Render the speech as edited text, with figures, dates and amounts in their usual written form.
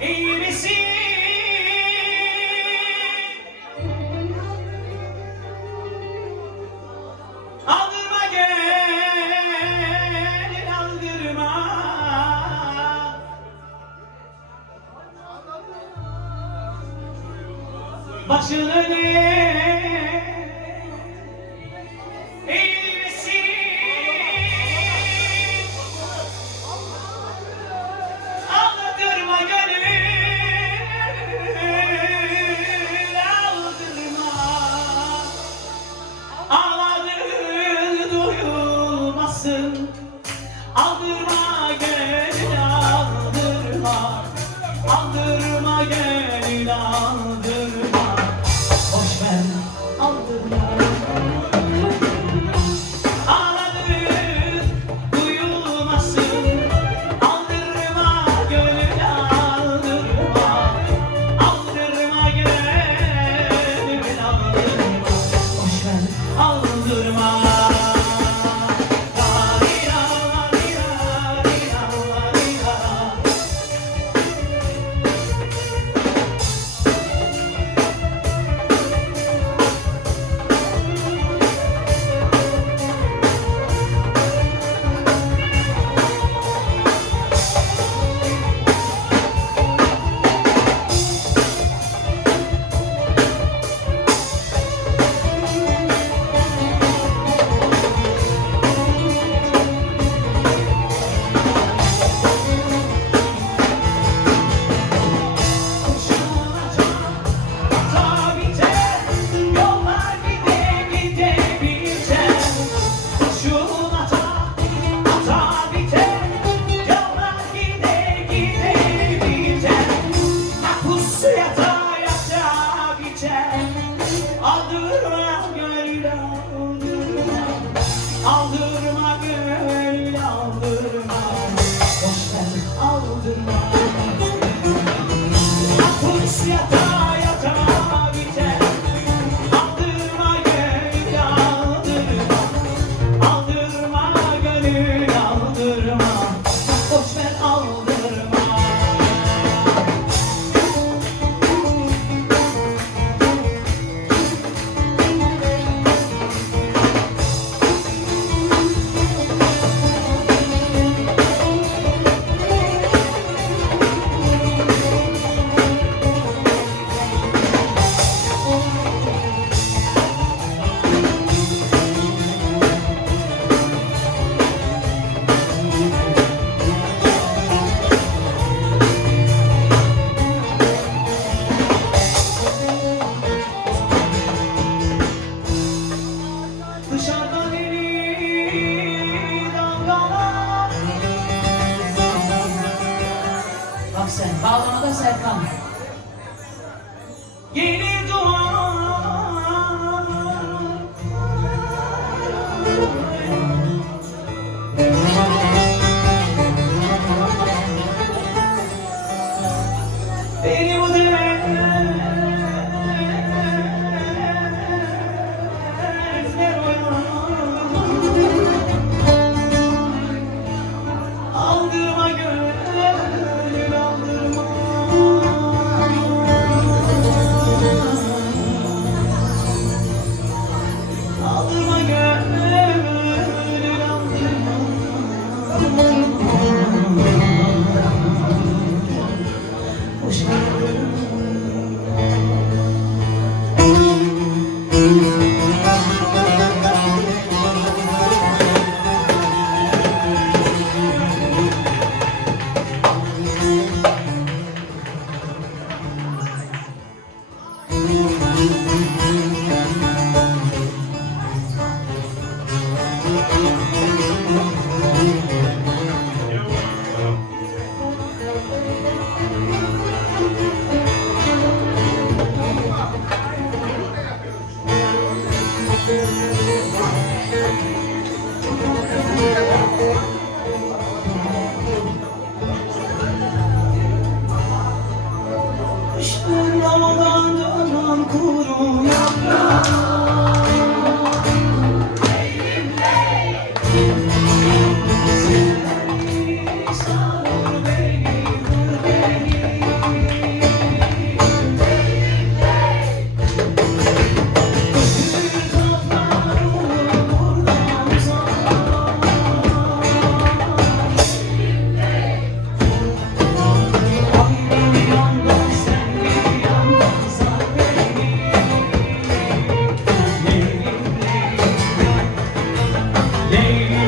iyi misin? Aldırma gelin aldırma. Başını iyi misin? Aldırma gönül aldırma. Ağladığın duyulmasın. Aldırma gönül aldırma. Aldırma gönül aldırma. Boş ver aldırma. Ağladığın duyulmasın. Aldırma gönül aldırma. Aldırma gönül aldırma. Boş ver aldırma. Aldırma gönül aldırma. Aldırma gönül aldırma. Boş ver aldırma. Mahpus yata yata biter. Aldırma gönül aldırma. Aldırma gönül aldırma. Boş ver aldırma. Dışarıdan eli dalgalar. Bak sen, bağlamada Serkan.